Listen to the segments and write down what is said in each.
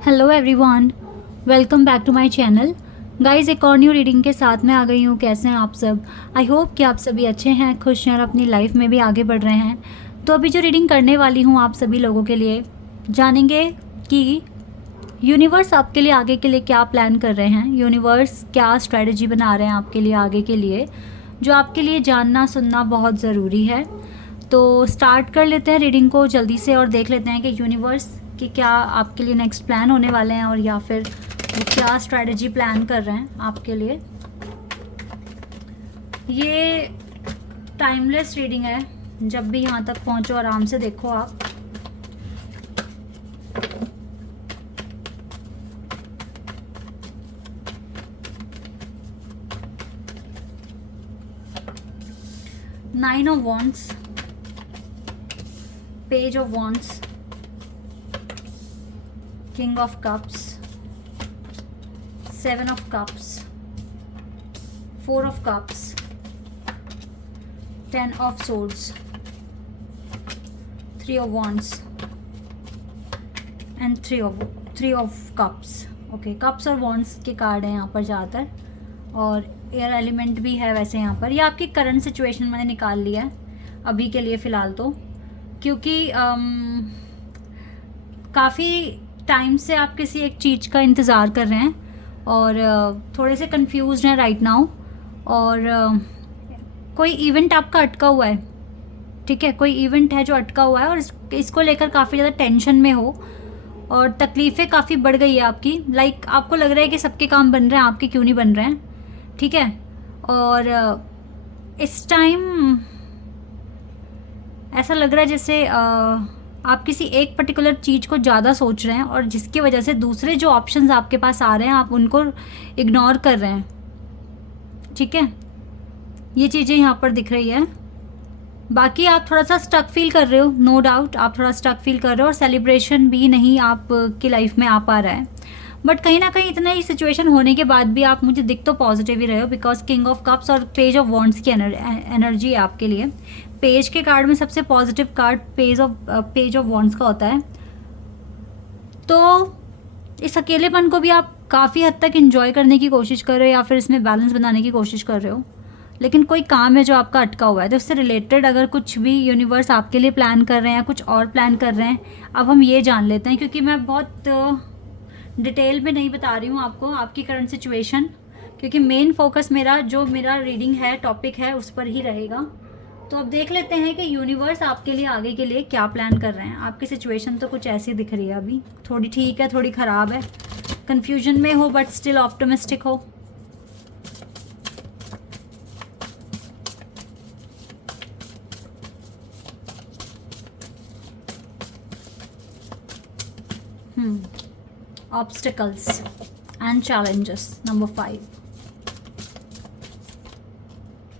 Hello everyone, welcome back to my channel. Guys, एक और new reading के साथ में आ गई हूँ। कैसे हैं आप सब? आई होप कि आप सभी अच्छे हैं, खुश हैं और अपनी लाइफ में भी आगे बढ़ रहे हैं। तो अभी जो रीडिंग करने वाली हूँ आप सभी लोगों के लिए, जानेंगे कि यूनिवर्स आपके लिए आगे के लिए क्या प्लान कर रहे हैं, यूनिवर्स क्या स्ट्रेटजी बना रहे हैं आपके लिए आगे के लिए, जो आपके लिए जानना सुनना बहुत ज़रूरी है। तो स्टार्ट कर लेते हैं रीडिंग को जल्दी से और देख लेते हैं कि यूनिवर्स कि क्या आपके लिए नेक्स्ट प्लान होने वाले हैं और या फिर वो क्या स्ट्रेटजी प्लान कर रहे हैं आपके लिए। ये टाइमलेस रीडिंग है, जब भी यहाँ तक पहुँचो आराम से देखो आप। Nine of wands, page of wands, king of cups, seven of cups, four of cups, ten of swords, three of wands and three of cups. Okay, cups और वॉन्ड्स के कार्ड हैं यहाँ पर ज़्यादातर, और एयर एलिमेंट भी है वैसे यहाँ पर। ये आपकी करंट सिचुएशन मैंने निकाल लिया है अभी के लिए फ़िलहाल तो, क्योंकि काफ़ी टाइम से आप किसी एक चीज़ का इंतज़ार कर रहे हैं और थोड़े से कंफ्यूज हैं राइट नाउ, और कोई इवेंट आपका अटका हुआ है। ठीक है, कोई इवेंट है जो अटका हुआ है और इसको लेकर काफ़ी ज़्यादा टेंशन में हो और तकलीफ़ें काफ़ी बढ़ गई है आपकी। लाइक आपको लग रहा है कि सबके काम बन रहे हैं, आपके क्यों नहीं बन रहे हैं। ठीक है, और इस टाइम ऐसा लग रहा है जैसे आप किसी एक पर्टिकुलर चीज़ को ज़्यादा सोच रहे हैं और जिसकी वजह से दूसरे जो ऑप्शंस आपके पास आ रहे हैं आप उनको इग्नोर कर रहे हैं। ठीक है, ये चीज़ें यहाँ पर दिख रही है। बाकी आप थोड़ा सा स्टक फील कर रहे हो, नो डाउट आप थोड़ा स्टक फील कर रहे हो और सेलिब्रेशन भी नहीं आपकी लाइफ में आ पा रहा है। बट कहीं ना कहीं इतना ही सिचुएशन होने के बाद भी आप मुझे दिख तो पॉजिटिव ही रहे हो, बिकॉज किंग ऑफ कप्स और पेज ऑफ वॉन्ड्स की एनर्जी है आपके लिए। पेज के कार्ड में सबसे positive card page of wands का होता है। तो इस अकेलेपन को भी आप काफ़ी हद तक एंजॉय करने की कोशिश कर रहे हो या फिर इसमें बैलेंस बनाने की कोशिश कर रहे हो। लेकिन कोई काम है जो आपका अटका हुआ है, तो उससे रिलेटेड अगर कुछ भी यूनिवर्स आपके लिए प्लान कर रहे हैं, कुछ और प्लान कर रहे हैं। अब हम ये जान लेते हैं, क्योंकि मैं बहुत डिटेल में नहीं बता रही हूँ आपको आपकी करंट सिचुएशन, क्योंकि मेन फोकस जो मेरा रीडिंग है, टॉपिक है, उस पर ही रहेगा। तो अब देख लेते हैं कि यूनिवर्स आपके लिए आगे के लिए क्या प्लान कर रहे हैं। आपकी सिचुएशन तो कुछ ऐसी दिख रही है अभी, थोड़ी ठीक है, थोड़ी ख़राब है, कन्फ्यूजन में हो बट स्टिल ऑप्टिमिस्टिक हो। Obstacles and challenges, number 5.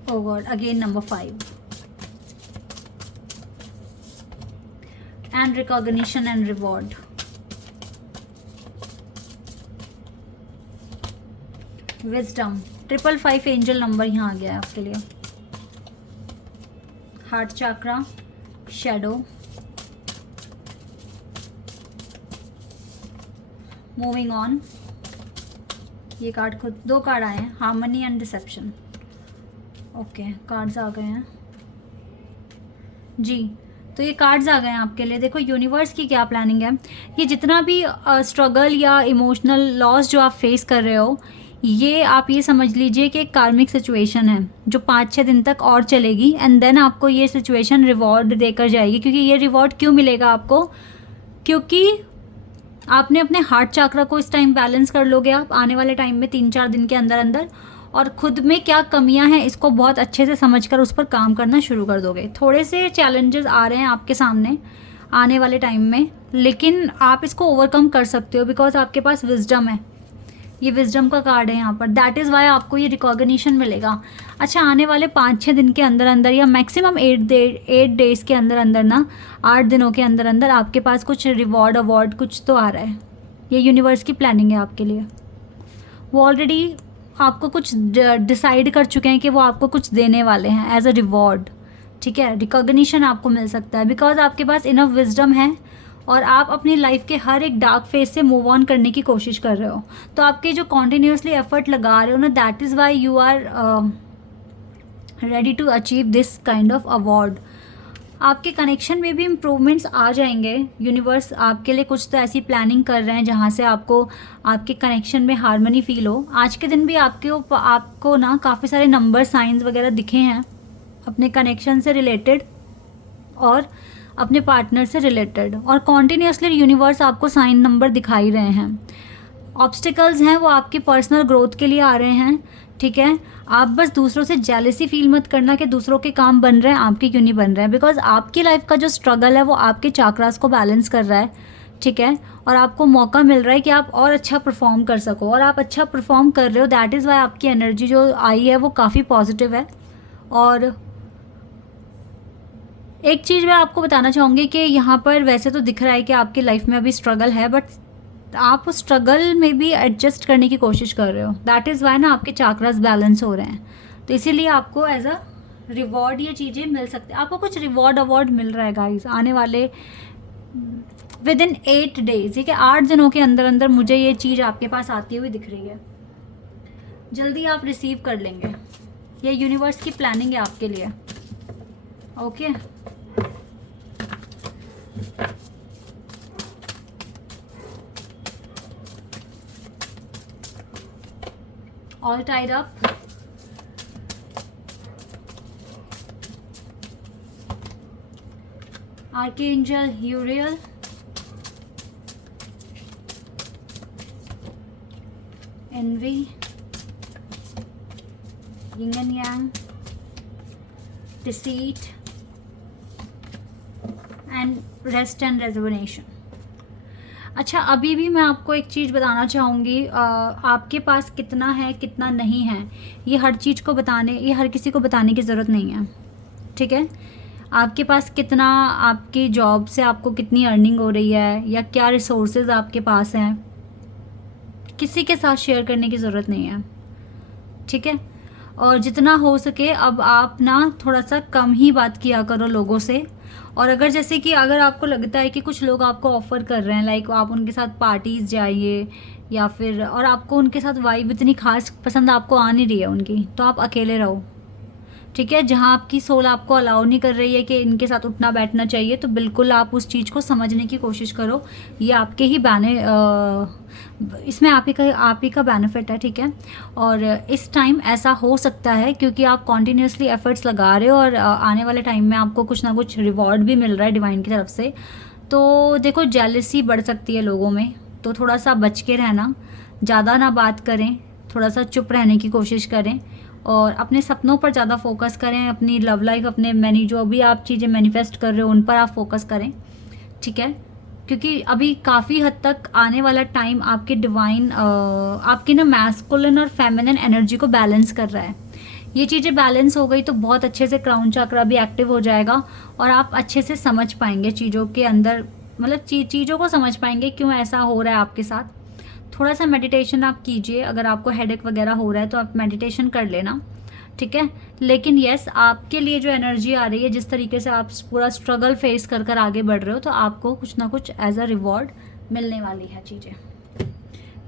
Oh god, again number 5. And recognition and reward. Wisdom, 555 angel number यहाँ आ गया है आपके लिए। Heart chakra, shadow, moving on. ये कार्ड खुद, दो कार्ड आए हैं, harmony and deception. Okay, cards आ गए हैं जी। तो ये कार्ड्स आ गए हैं आपके लिए। देखो यूनिवर्स की क्या प्लानिंग है। ये जितना भी स्ट्रगल या इमोशनल लॉस जो आप फेस कर रहे हो, ये आप ये समझ लीजिए कि एक कार्मिक सिचुएशन है जो 5-6 दिन तक और चलेगी, एंड देन आपको ये सिचुएशन रिवॉर्ड देकर जाएगी। क्योंकि ये रिवॉर्ड क्यों मिलेगा आपको, क्योंकि आपने अपने हार्ट चक्रा को इस टाइम बैलेंस कर लोगे आप आने वाले टाइम में 3-4 दिन के अंदर अंदर, और खुद में क्या कमियां हैं इसको बहुत अच्छे से समझकर उस पर काम करना शुरू कर दोगे। थोड़े से चैलेंजेस आ रहे हैं आपके सामने आने वाले टाइम में, लेकिन आप इसको ओवरकम कर सकते हो बिकॉज आपके पास विजडम है। ये विजडम का कार्ड है यहाँ पर, दैट इज़ वाई आपको ये रिकॉग्निशन मिलेगा। अच्छा, आने वाले 5-6 दिन के अंदर अंदर या मैक्सिमम 8 डेज़ के अंदर अंदर ना, 8 दिनों के अंदर अंदर आपके पास कुछ रिवॉर्ड अवार्ड कुछ तो आ रहा है। ये यूनिवर्स की प्लानिंग है आपके लिए। वो ऑलरेडी आपको कुछ डिसाइड कर चुके हैं कि वो आपको कुछ देने वाले हैं एज अ रिवॉर्ड। ठीक है, रिकॉग्निशन आपको मिल सकता है बिकॉज आपके पास इनफ विजडम है और आप अपनी लाइफ के हर एक डार्क फेज से मूव ऑन करने की कोशिश कर रहे हो। तो आपके जो कॉन्टिन्यूसली एफर्ट लगा रहे हो ना, that is why you are ready to achieve this kind of award. आपके कनेक्शन में भी इम्प्रूवमेंट्स आ जाएंगे। यूनिवर्स आपके लिए कुछ तो ऐसी प्लानिंग कर रहे हैं जहाँ से आपको आपके कनेक्शन में हार्मनी फील हो। आज के दिन भी आपको ना काफ़ी सारे नंबर साइंस वगैरह दिखे हैं अपने कनेक्शन से रिलेटेड और अपने पार्टनर से रिलेटेड, और कॉन्टीन्यूसली यूनिवर्स आपको साइन नंबर दिखाई रहे हैं। ऑब्स्टिकल्स हैं वो आपकी पर्सनल ग्रोथ के लिए आ रहे हैं, ठीक है। आप बस दूसरों से जेलसी फील मत करना कि दूसरों के काम बन रहे हैं, आपके क्यों नहीं बन रहे हैं, बिकॉज आपकी लाइफ का जो स्ट्रगल है वो आपके चाक्रास को बैलेंस कर रहा है, ठीक है। और आपको मौका मिल रहा है कि आप और अच्छा परफॉर्म कर सको, और आप अच्छा परफॉर्म कर रहे हो। दैट इज़ वाई आपकी एनर्जी जो आई है वो काफ़ी पॉजिटिव है। और एक चीज़ मैं आपको बताना चाहूँगी कि यहाँ पर वैसे तो दिख रहा है कि आपकी लाइफ में अभी स्ट्रगल है, बट आप उस स्ट्रगल में भी एडजस्ट करने की कोशिश कर रहे हो। दैट इज़ वाई ना आपके चाक्रास बैलेंस हो रहे हैं। तो इसीलिए आपको एज अ रिवॉर्ड ये चीज़ें मिल सकती है। आपको कुछ रिवॉर्ड अवार्ड मिल रहा है गाइस आने वाले विद इन 8 डेज, ठीक है। 8 दिनों के अंदर अंदर मुझे ये चीज़ आपके पास आती हुई दिख रही है। जल्दी आप रिसीव कर लेंगे। ये यूनिवर्स की प्लानिंग है आपके लिए, okay. All tied up. Archangel Uriel. Envy. Yin and Yang. Deceit. And rest and rejuvenation. अच्छा, अभी भी मैं आपको एक चीज़ बताना चाहूँगी। आपके पास कितना है कितना नहीं है ये हर चीज़ को बताने, ये हर किसी को बताने की ज़रूरत नहीं है, ठीक है। आपके पास कितना, आपकी जॉब से आपको कितनी अर्निंग हो रही है या क्या रिसोर्सेज आपके पास हैं, किसी के साथ शेयर करने की ज़रूरत नहीं है, ठीक है। और जितना हो सके अब आप ना थोड़ा सा कम ही बात किया करो लोगों से। और अगर जैसे कि अगर आपको लगता है कि कुछ लोग आपको ऑफ़र कर रहे हैं, लाइक आप उनके साथ पार्टीज़ जाइए या फिर, और आपको उनके साथ वाइब इतनी खास पसंद आपको आ नहीं रही है उनकी, तो आप अकेले रहो, ठीक है। जहाँ आपकी सोल आपको अलाउ नहीं कर रही है कि इनके साथ उठना बैठना चाहिए, तो बिल्कुल आप उस चीज़ को समझने की कोशिश करो। ये आपके ही इसमें आप ही का बेनिफिट है, ठीक है। और इस टाइम ऐसा हो सकता है क्योंकि आप कॉन्टीन्यूसली एफर्ट्स लगा रहे हो और आने वाले टाइम में आपको कुछ ना कुछ रिवॉर्ड भी मिल रहा है डिवाइन की तरफ से। तो देखो, जेलसी बढ़ सकती है लोगों में, तो थोड़ा सा बच के रहना, ज़्यादा ना बात करें, थोड़ा सा चुप रहने की कोशिश करें और अपने सपनों पर ज़्यादा फोकस करें। अपनी लव लाइफ, अपने जो भी आप चीज़ें मैनिफेस्ट कर रहे हो उन पर आप फोकस करें, ठीक है। क्योंकि अभी काफ़ी हद तक आने वाला टाइम आपके डिवाइन आपकी ना मैस्कुलिन और फेमिनिन एनर्जी को बैलेंस कर रहा है। ये चीज़ें बैलेंस हो गई तो बहुत अच्छे से क्राउन चक्रा भी एक्टिव हो जाएगा और आप अच्छे से समझ पाएंगे चीज़ों के अंदर, मतलब चीज़ों को समझ पाएंगे क्यों ऐसा हो रहा है आपके साथ। थोड़ा सा मेडिटेशन आप कीजिए, अगर आपको हेडेक वगैरह हो रहा है तो आप मेडिटेशन कर लेना, ठीक है। लेकिन यस, आपके लिए जो एनर्जी आ रही है, जिस तरीके से आप पूरा स्ट्रगल फेस कर कर आगे बढ़ रहे हो, तो आपको कुछ ना कुछ एज अ रिवॉर्ड मिलने वाली है चीज़ें।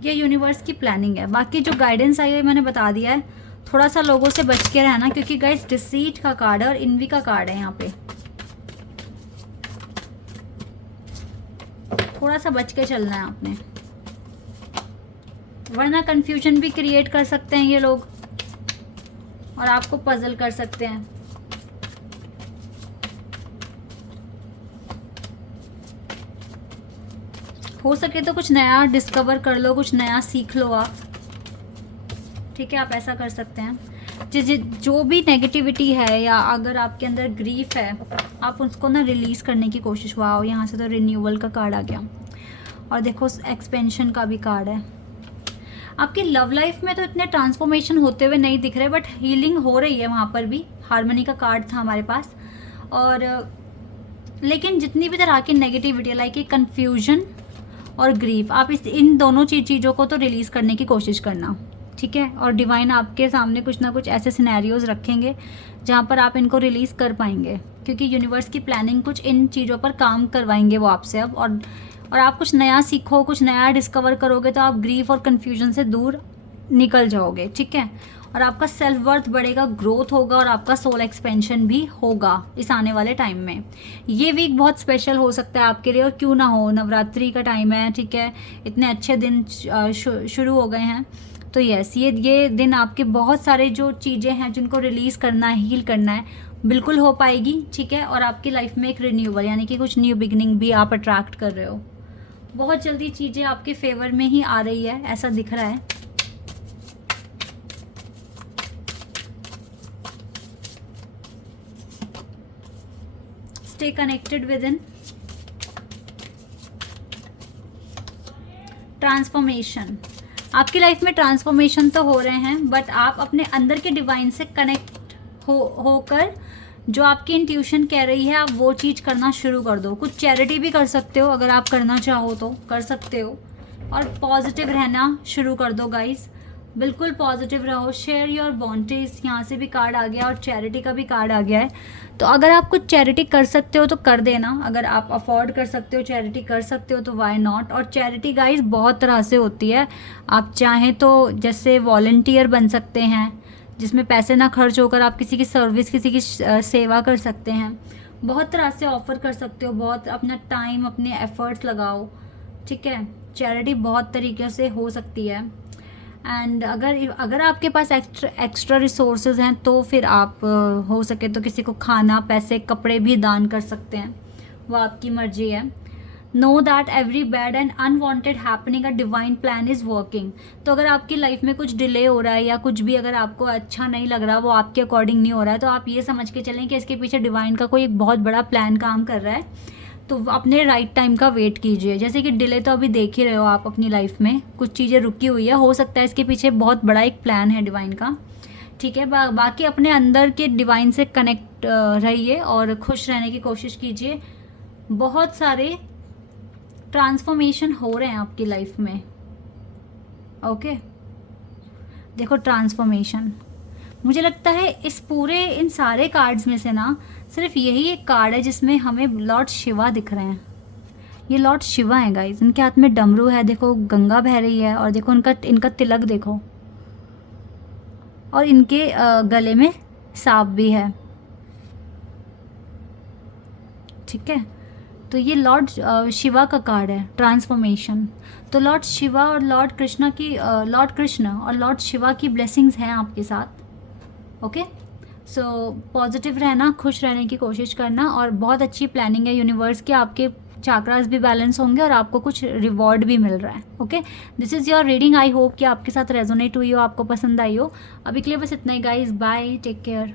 ये यूनिवर्स की प्लानिंग है। बाकी जो गाइडेंस आई है मैंने बता दिया है। थोड़ा सा लोगों से बच के रहना क्योंकि गाइस डिसीट का कार्ड है और इन्वी का कार्ड है यहाँ पे। थोड़ा सा बच के चलना है आपने, वरना कंफ्यूजन भी क्रिएट कर सकते हैं ये लोग और आपको पजल कर सकते हैं। हो सके तो कुछ नया डिस्कवर कर लो, कुछ नया सीख लो आप, ठीक है। आप ऐसा कर सकते हैं। जो भी नेगेटिविटी है या अगर आपके अंदर ग्रीफ है, आप उसको ना रिलीज़ करने की कोशिश। वाओ, यहाँ से तो रिन्यूअल का कार्ड आ गया और देखो एक्सपेंशन का भी कार्ड है। आपकी लव लाइफ में तो इतने ट्रांसफॉर्मेशन होते हुए नहीं दिख रहे, बट हीलिंग हो रही है वहाँ पर भी। हार्मनी का कार्ड था हमारे पास। और लेकिन जितनी भी तरह की नेगेटिविटी लाइक कि कन्फ्यूजन और ग्रीफ, आप इन दोनों चीज़ों को तो रिलीज़ करने की कोशिश करना, ठीक है। और डिवाइन आपके सामने कुछ ना कुछ ऐसे सिनेरियोज रखेंगे जहाँ पर आप इनको रिलीज़ कर पाएंगे। क्योंकि यूनिवर्स की प्लानिंग कुछ इन चीज़ों पर काम करवाएंगे वो आपसे अब। और आप कुछ नया सीखो, कुछ नया डिस्कवर करोगे तो आप ग्रीफ और कन्फ्यूजन से दूर निकल जाओगे, ठीक है। और आपका सेल्फ वर्थ बढ़ेगा, ग्रोथ होगा और आपका सोल एक्सपेंशन भी होगा इस आने वाले टाइम में। ये वीक बहुत स्पेशल हो सकता है आपके लिए, और क्यों ना हो, नवरात्रि का टाइम है, ठीक है, इतने अच्छे दिन शुरू हो गए हैं। तो यस, ये दिन आपके बहुत सारे जो चीज़ें हैं जिनको रिलीज़ करना है, हील करना है, बिल्कुल हो पाएगी, ठीक है। और आपकी लाइफ में एक रिन्यूअल यानी कि कुछ न्यू बिगनिंग भी आप अट्रैक्ट कर रहे हो। बहुत जल्दी चीज़ें आपके फेवर में ही आ रही है, ऐसा दिख रहा है। Stay connected with in. Transformation, आपकी लाइफ में ट्रांसफॉर्मेशन तो हो रहे हैं, बट आप अपने अंदर के डिवाइन से कनेक्ट होकर जो आपकी इंट्यूशन कह रही है, आप वो चीज़ करना शुरू कर दो। कुछ चैरिटी भी कर सकते हो, अगर आप करना चाहो तो कर सकते हो। और पॉजिटिव रहना शुरू कर दो गाइस, बिल्कुल पॉजिटिव रहो। शेयर योर बॉन्टीज, यहाँ से भी कार्ड आ गया और चैरिटी का भी कार्ड आ गया है। तो अगर आप कुछ चैरिटी कर सकते हो तो कर देना, अगर आप अफोर्ड कर सकते हो, चैरिटी कर सकते हो तो वाई नॉट। और चैरिटी गाइस बहुत तरह से होती है, आप चाहें तो जैसे वॉलंटियर बन सकते हैं, जिसमें पैसे ना खर्च होकर आप किसी की सर्विस, किसी की सेवा कर सकते हैं। बहुत तरह से ऑफर कर सकते हो, बहुत अपना टाइम, अपने एफर्ट्स लगाओ, ठीक है। चैरिटी बहुत तरीके से हो सकती है। एंड अगर आपके पास एक्स्ट्रा रिसोर्सेज हैं तो फिर आप हो सके तो किसी को खाना, पैसे, कपड़े भी दान कर सकते हैं, वो आपकी मर्जी है। Know that every bad and unwanted happening a divine plan is working. तो अगर आपकी लाइफ में कुछ डिले हो रहा है या कुछ भी अगर आपको अच्छा नहीं लग रहा, वो आपके अकॉर्डिंग नहीं हो रहा है, तो आप ये समझ के चलें कि इसके पीछे डिवाइन का कोई एक बहुत बड़ा प्लान काम कर रहा है। तो अपने राइट टाइम का वेट कीजिए। जैसे कि डिले तो अभी देख ही रहे हो आप अपनी लाइफ में, कुछ चीज़ें रुकी हुई है, हो सकता है इसके पीछे बहुत बड़ा एक प्लान है डिवाइन का, ठीक है। बाकी अपने अंदर के डिवाइन से कनेक्ट रहिए और खुश रहने की कोशिश कीजिए। बहुत सारे ट्रांसफॉर्मेशन हो रहे हैं आपकी लाइफ में, ओके। देखो ट्रांसफॉर्मेशन, मुझे लगता है इन सारे कार्ड्स में से ना सिर्फ यही एक कार्ड है जिसमें हमें लॉर्ड शिवा दिख रहे हैं। ये लॉर्ड शिवा हैं गाइस, इनके हाथ में डमरू है, देखो गंगा बह रही है, और देखो इनका तिलक देखो, और इनके गले में सांप भी है, ठीक है। तो ये लॉर्ड शिवा का कार्ड है, ट्रांसफॉर्मेशन। तो लॉर्ड शिवा और लॉर्ड कृष्ण और लॉर्ड शिवा की ब्लेसिंग्स हैं आपके साथ, ओके। सो पॉजिटिव रहना, खुश रहने की कोशिश करना, और बहुत अच्छी प्लानिंग है यूनिवर्स की, आपके चाक्रास भी बैलेंस होंगे और आपको कुछ रिवॉर्ड भी मिल रहा है, okay. This is your reading, I hope कि आपके साथ रेजोनेट हुई हो, आपको पसंद आई हो। अभी के लिए बस इतना ही गाइज, बाय, टेक केयर।